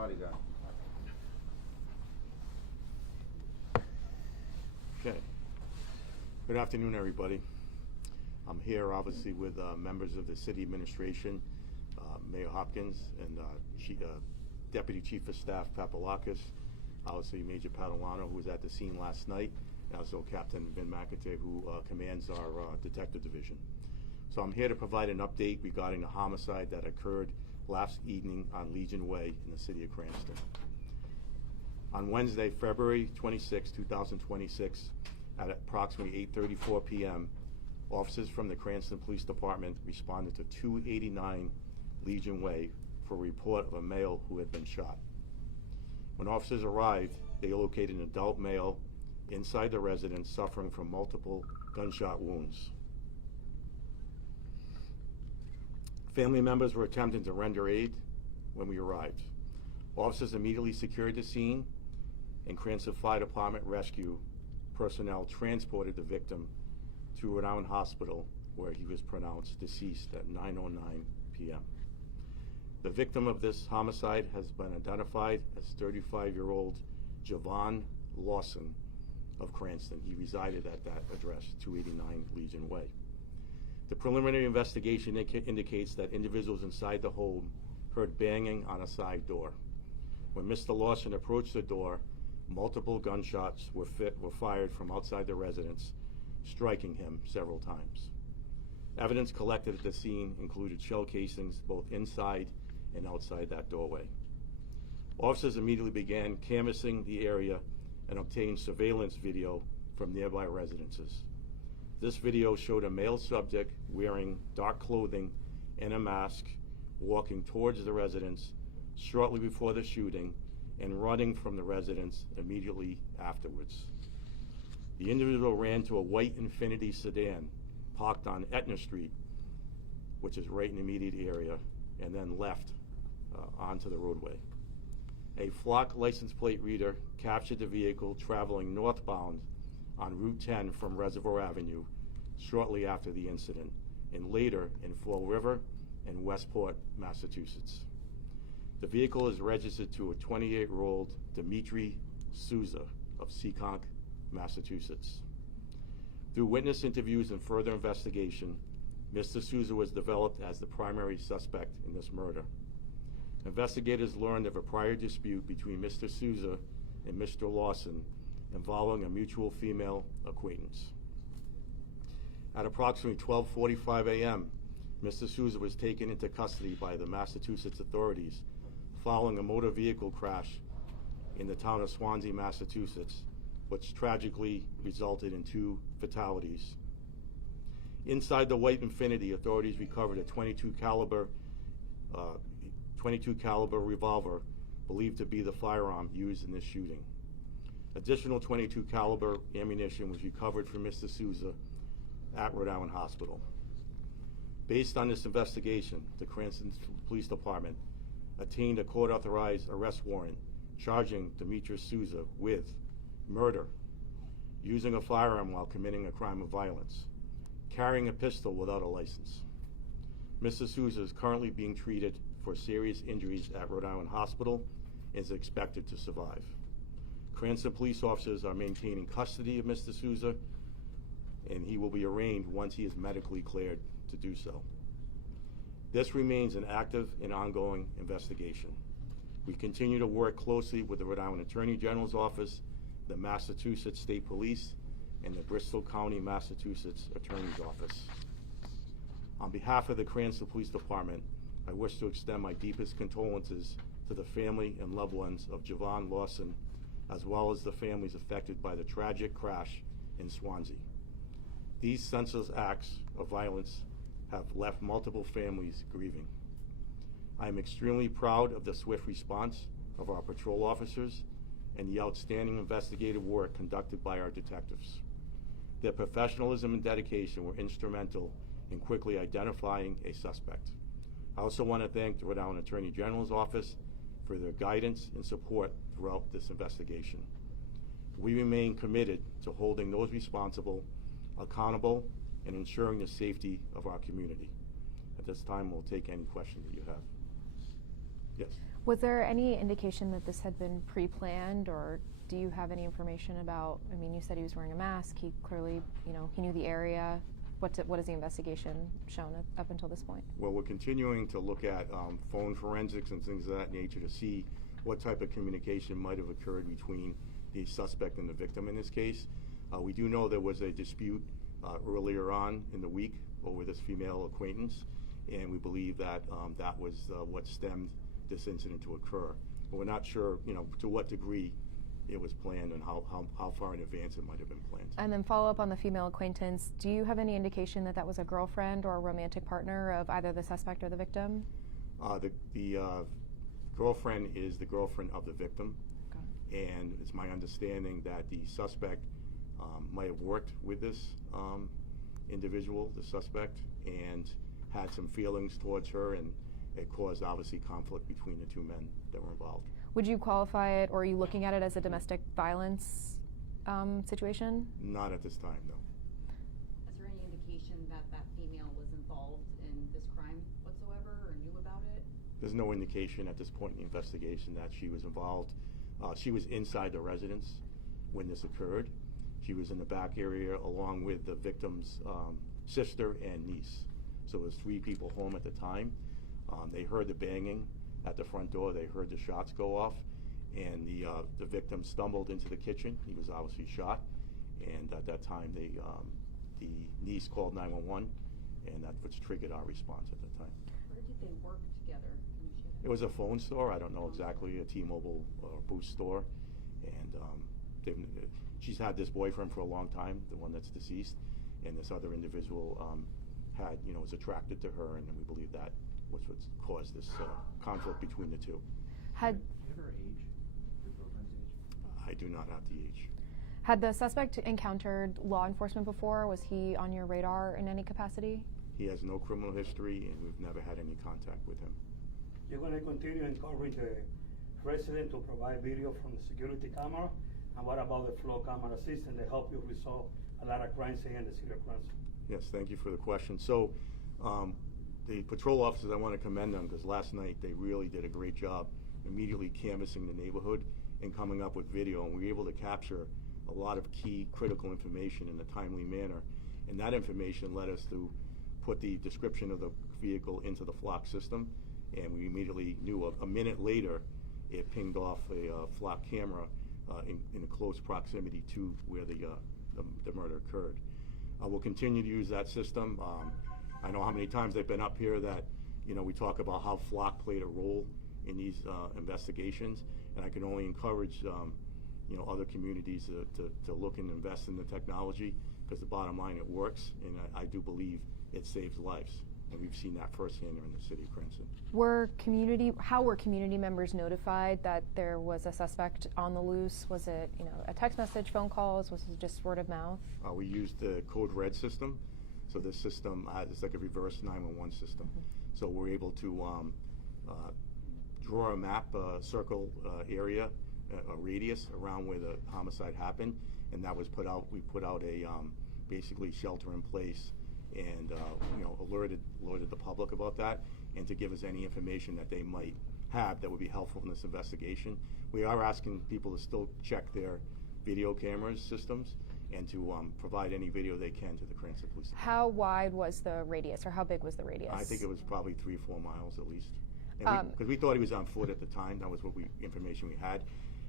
body gun. Okay. Good afternoon, everybody. I'm here, obviously, with members of the city administration, Mayor Hopkins, and Deputy Chief of Staff Papalakis, obviously Major Padalano, who was at the scene last night, and also Captain Vin McAtee, who commands our detective division. So I'm here to provide an update regarding the homicide that occurred last evening on Legion Way in the city of Cranston. On Wednesday, February 26, 2026, at approximately 8:34 p.m., officers from the Cranston Police Department responded to 289 Legion Way for a report of a male who had been shot. When officers arrived, they located an adult male inside the residence suffering from multiple gunshot wounds. Family members were attempting to render aid when we arrived. Officers immediately secured the scene, and Cranston Fire Department rescue personnel transported the victim to Rhode Island Hospital, where he was pronounced deceased at 9:09 p.m. The victim of this homicide has been identified as 35-year-old Javon Lawson of Cranston. He resided at that address, 289 Legion Way. The preliminary investigation indicates that individuals inside the home heard banging on a side door. When Mr. Lawson approached the door, multiple gunshots were fired from outside the residence, striking him several times. Evidence collected at the scene included shell casings both inside and outside that doorway. Officers immediately began canvassing the area and obtained surveillance video from nearby residences. This video showed a male subject wearing dark clothing and a mask walking towards the residence shortly before the shooting and running from the residence immediately afterwards. The individual ran to a white Infiniti sedan parked on Etna Street, which is right in the immediate area, and then left onto the roadway. A flock license plate reader captured the vehicle traveling northbound on Route 10 from Reservoir Avenue shortly after the incident, and later in Fall River and Westport, Massachusetts. The vehicle is registered to a 28-year-old Dimitri Souza of Seekonk, Massachusetts. Through witness interviews and further investigation, Mr. Souza was developed as the primary suspect in this murder. Investigators learned of a prior dispute between Mr. Souza and Mr. Lawson involving a mutual female acquaintance. At approximately 12:45 a.m., Mr. Souza was taken into custody by the Massachusetts authorities following a motor vehicle crash in the town of Swansea, Massachusetts, which tragically resulted in 2 fatalities. Inside the white Infiniti, authorities recovered a 22 caliber revolver believed to be the firearm used in this shooting. Additional 22 caliber ammunition was recovered from Mr. Souza at Rhode Island Hospital. Based on this investigation, the Cranston Police Department obtained a court-authorized arrest warrant charging Demetrius Souza with murder, using a firearm while committing a crime of violence, carrying a pistol without a license. Mr. Souza is currently being treated for serious injuries at Rhode Island Hospital and is expected to survive. Cranston police officers are maintaining custody of Mr. Souza, and he will be arraigned once he is medically cleared to do so. This remains an active and ongoing investigation. We continue to work closely with the Rhode Island Attorney General's Office, the Massachusetts State Police, and the Bristol County, Massachusetts Attorney's Office. On behalf of the Cranston Police Department, I wish to extend my deepest condolences to the family and loved ones of Javon Lawson, as well as the families affected by the tragic crash in Swansea. These senseless acts of violence have left multiple families grieving. I am extremely proud of the swift response of our patrol officers and the outstanding investigative work conducted by our detectives. Their professionalism and dedication were instrumental in quickly identifying a suspect. I also want to thank the Rhode Island Attorney General's Office for their guidance and support throughout this investigation. We remain committed to holding those responsible accountable and ensuring the safety of our community. At this time, we'll take any questions that you have. Yes. Was there any indication that this had been pre-planned, or do you have any information about, I mean, you said he was wearing a mask, he clearly, he knew the area. What has the investigation shown up until this point? Well, we're continuing to look at phone forensics and things of that nature to see what type of communication might have occurred between the suspect and the victim in this case. We do know there was a dispute earlier on in the week over this female acquaintance, and we believe that that was what stemmed this incident to occur. But we're not sure, to what degree it was planned and how far in advance it might have been planned. And then follow up on the female acquaintance, do you have any indication that that was a girlfriend or a romantic partner of either the suspect or the victim? The girlfriend is the girlfriend of the victim, and it's my understanding that the suspect might have worked with this individual, the suspect, and had some feelings towards her, and it caused obviously conflict between the two men that were involved. Would you qualify it, or are you looking at it as a domestic violence situation? Not at this time, no. Is there any indication that that female was involved in this crime whatsoever or knew about it? There's no indication at this point in the investigation that she was involved. She was inside the residence when this occurred. She was in the back area along with the victim's sister and niece. So it was 3 people home at the time. They heard the banging at the front door. They heard the shots go off, and the victim stumbled into the kitchen. He was obviously shot, and at that time the niece called 911, and that's what triggered our response at the time. Where did they work together? Can you share that? It was a phone store. I don't know exactly, a T-Mobile Boost store, and she's had this boyfriend for a long time, the one that's deceased, and this other individual was attracted to her, and we believe that was what caused this conflict between the two. Do you have her age, your girlfriend's age? I do not have the age. Had the suspect encountered law enforcement before? Was he on your radar in any capacity? He has no criminal history, and we've never had any contact with him. You're going to continue encourage the resident to provide video from the security camera, and what about the flow camera system to help you resolve a lot of crimes here in the city of Cranston? Yes, thank you for the question. So the patrol officers, I want to commend them, because last night they really did a great job immediately canvassing the neighborhood and coming up with video, and we were able to capture a lot of key critical information in a timely manner, and that information led us to put the description of the vehicle into the flock system, and we immediately knew a minute later it pinged off a flock camera in close proximity to where the murder occurred. We'll continue to use that system. I know how many times they've been up here that we talk about how flock played a role in these investigations, and I can only encourage other communities to look and invest in the technology, because the bottom line, it works, and I do believe it saves lives, and we've seen that firsthand here in the city of Cranston. How were community members notified that there was a suspect on the loose? Was it a text message, phone calls? Was it just word of mouth? We used the Code Red system. So this system is like a reverse 911 system. Mm-hmm. So we're able to draw a map, circle area, a radius around where the homicide happened, and that was put out. We put out a basically shelter in place, and alerted the public about that, and to give us any information that they might have that would be helpful in this investigation. We are asking people to still check their video cameras systems, and to provide any video they can to the Cranston Police Department. How wide was the radius, or how big was the radius? I think it was probably 3 or 4 miles at least. Because we thought he was on foot at the time. That was what information we had.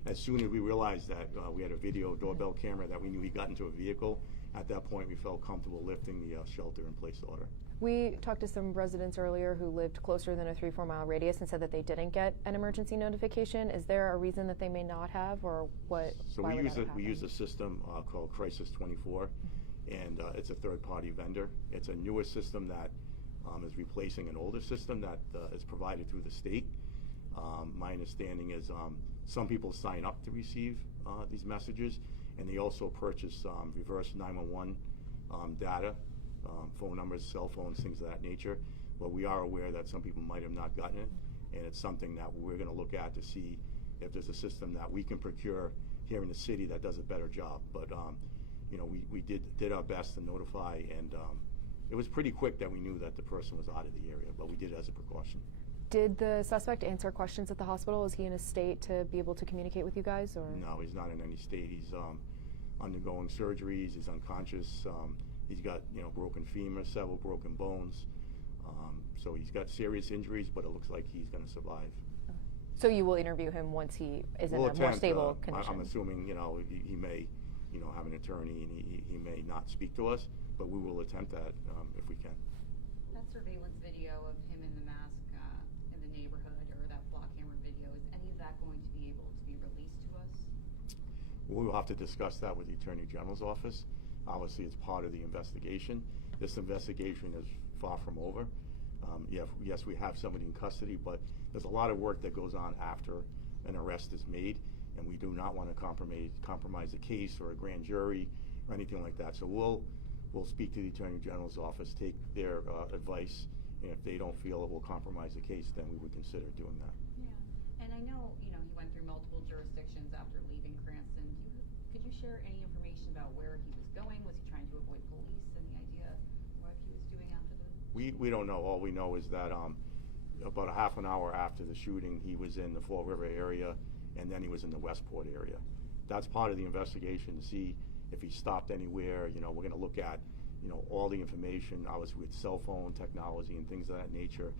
As soon as we realized that we had a video doorbell camera that we knew he got into a vehicle, at that point we felt comfortable lifting the shelter in place order. We talked to some residents earlier who lived closer than a 3 or 4 mile radius and said that they didn't get an emergency notification. Is there a reason that they may not have, or what? So we use a system called Crisis 24, and it's a third-party vendor. It's a newer system that is replacing an older system that is provided through the state. My understanding is some people sign up to receive these messages, and they also purchase reverse 911 data. Phone numbers, cell phones, things of that nature. But we are aware that some people might have not gotten it, and it's something that we're going to look at to see if there's a system that we can procure here in the city that does a better job. But we did our best to notify, and it was pretty quick that we knew that the person was out of the area, but we did it as a precaution. Did the suspect answer questions at the hospital? Is he in a state to be able to communicate with you guys, or? No, he's not in any state. He's undergoing surgeries. He's unconscious. He's got, you know, broken femur, several broken bones. So he's got serious injuries, but it looks like he's going to survive. So you will interview him once he is in We'll a more attempt, stable I- condition? I'm assuming, you know, he may, you know, have an attorney, and he may not speak to us, but we will attempt that if we can. That surveillance video of him in the mask in the neighborhood, or that flock camera video, is any of that going to be able to be released to us? We will have to discuss that with the Attorney General's office. Obviously, it's part of the investigation. This investigation is far from over. Yes, we have somebody in custody, but there's a lot of work that goes on after an arrest is made, and we do not want to compromise the case or a grand jury or anything like that. So we'll speak to the Attorney General's office, take their advice, and if they don't feel it will compromise the case, then we would consider doing that. Yeah, and I know, you know, he went through multiple jurisdictions after leaving Cranston. Could you share any information about where he was going? Was he trying to avoid police? Any idea what he was doing after the? We don't know. All we know is that about a half an hour after the shooting, he was in the Fall River area, and then he was in the Westport area. That's part of the investigation to see if he stopped anywhere. You know, we're going to look at, you know, all the information, obviously with cell phone technology and things of that nature.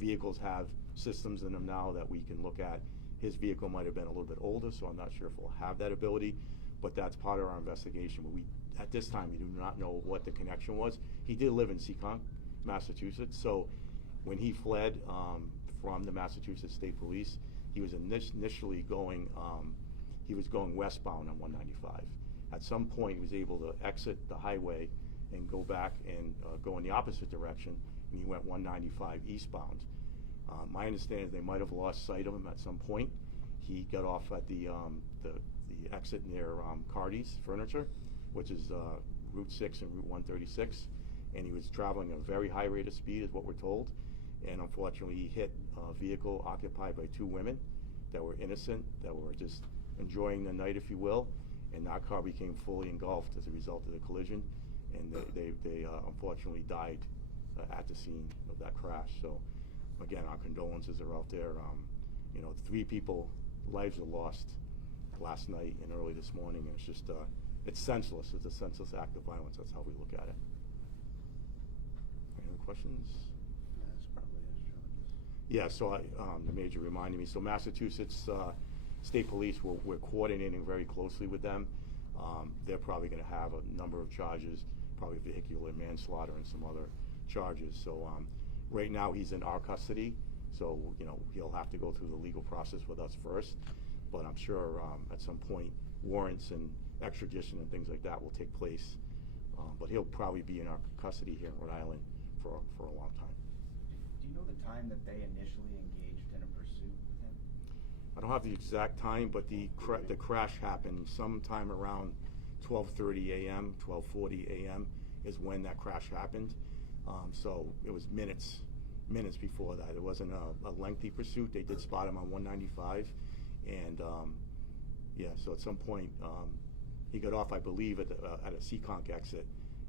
Vehicles have systems in them now that we can look at. His vehicle might have been a little bit older, so I'm not sure if we'll have that ability, but that's part of our investigation. But at this time, we do not know what the connection was. He did live in Seekonk, Massachusetts, so when he fled from the Massachusetts State Police, he was initially going, westbound on 195. At some point, he was able to exit the highway and go back and go in the opposite direction, and he went 195 eastbound. My understanding is they might have lost sight of him at some point. He got off at the exit near Cardi's Furniture, which is Route 6 and Route 136, and he was traveling at a very high rate of speed, is what we're told. And unfortunately, he hit a vehicle occupied by two women that were innocent, that were just enjoying the night, if you will, and that car became fully engulfed as a result of the collision, and they unfortunately died at the scene of that crash. So again, our condolences are out there. You know, 3 people lives were lost last night and early this morning, and it's just it's senseless. It's a senseless act of violence. That's how we look at it. Any other questions? That's probably his charges. Yeah, so the major reminded me, so Massachusetts State Police, we're coordinating very closely with them. They're probably going to have a number of charges, probably vehicular manslaughter and some other charges. So right now he's in our custody, so you know he'll have to go through the legal process with us first. But I'm sure at some point warrants and extradition and things like that will take place. But he'll probably be in our custody here in Rhode Island for a long time. Do you know the time that they initially engaged in a pursuit with him? I don't have the exact time, but the crash happened sometime around 12:30 a.m., 12:40 a.m. is when that crash happened. So it was minutes before that. It wasn't a lengthy pursuit. They did spot him on 195, and yeah. So at some point, he got off, I believe, at a Seekonk exit,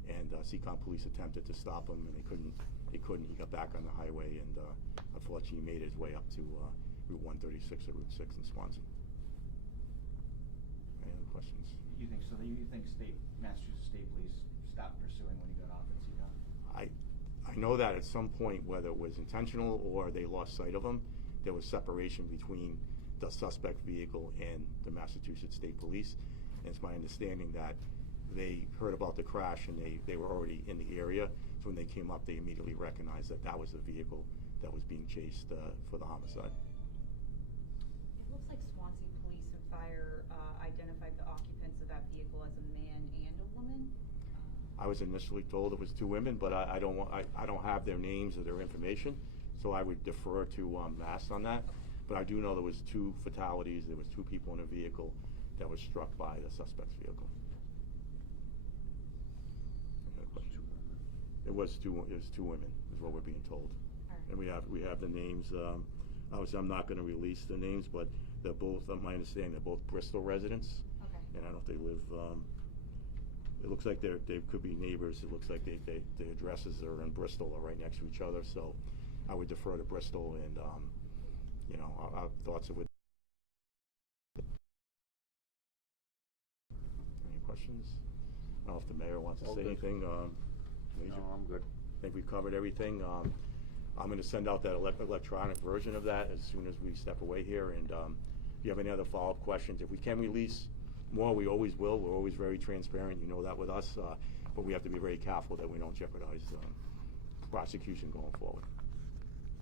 and Seekonk police attempted to stop him, and they couldn't. He got back on the highway, and unfortunately, he made his way up to Route 136 or Route 6 in Swanson. Any other questions? You think so? You think Massachusetts State Police stopped pursuing when he got off at Seekonk? I know that at some point, whether it was intentional or they lost sight of him, there was separation between the suspect vehicle and the Massachusetts State Police. And it's my understanding that they heard about the crash and they were already in the area. So when they came up, they immediately recognized that that was the vehicle that was being chased for the homicide. It looks like Swansea Police and Fire identified the occupants of that vehicle as a man and a woman. I was initially told it was 2 women, but I don't have their names or their information, so I would defer to Mass on that. But I do know there was 2 fatalities. There was 2 people in a vehicle that was struck by the suspect's vehicle. It was 2 women, is what we're being told. And we have the names. Obviously, I'm not going to release the names, but they're both, my understanding, they're both Bristol residents. Okay. And I don't know if they live. It looks like they could be neighbors. It looks like the addresses are in Bristol are right next to each other. So I would defer to Bristol and, you know, our thoughts are with. Any questions? I don't know if the mayor wants to All say good. anything. Major? No, I'm good. I think we've covered everything. I'm going to send out that electronic version of that as soon as we step away here. And if you have any other follow-up questions, if we can release more, we always will. We're always very transparent. You know that with us. But we have to be very careful that we don't jeopardize prosecution going forward.